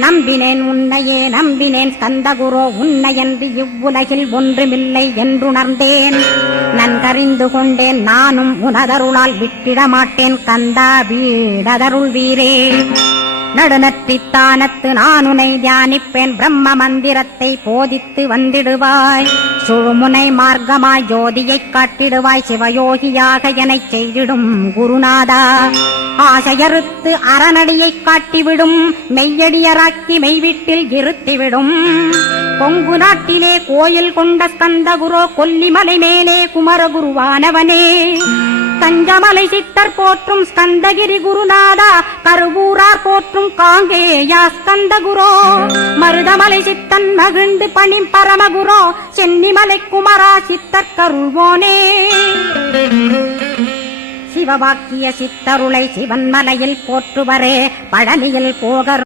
நம்பினேன் உன்னையே நம்பினேன் ஸ்கந்தகுரோ, உன்னையன்றி இவ்வுலகில் ஒன்றுமில்லை என்றுணர்ந்தேன். நன்கறிந்து கொண்டேன் நானும் உனதருளால் விட்டிட மாட்டேன் கந்தா, வீடதருள் வீரே. நடுநற்றித்தானத்து நான் உனை தியானிப்பேன், பிரம்ம மந்திரத்தை போதித்து வந்திடுவாய். சுழுமுனை மார்க்கமாய் ஜோதியைக் காட்டிடுவாய், சிவயோகியாக எனச் செய்திடும் குருநாதா. ஆசையறுத்து அறநடியைக் காட்டிவிடும், மெய்யடியராக்கி மெய்வீட்டில் இருத்திவிடும். கொங்கு நாட்டிலே கோயில் கொண்ட ஸ்கந்தகுரோ, கொல்லிமலை மேலே குமரகுருவானவனே. கஞ்சமலை சித்தர் போற்றும் ஸ்கந்தகிரி குருநாதா, கருவூரார் போற்றும் காங்கேயா ஸ்கந்தகுரோ. மருதமலை சித்தன் மகிழ்ந்து பணிம் பரமகுரோ, சென்னிமலை குமரா சித்தர் கருள்வோனே. சிவவாக்கிய சித்தருளை சிவன்மலையில் போற்றுவரே, பழனியில் போகர்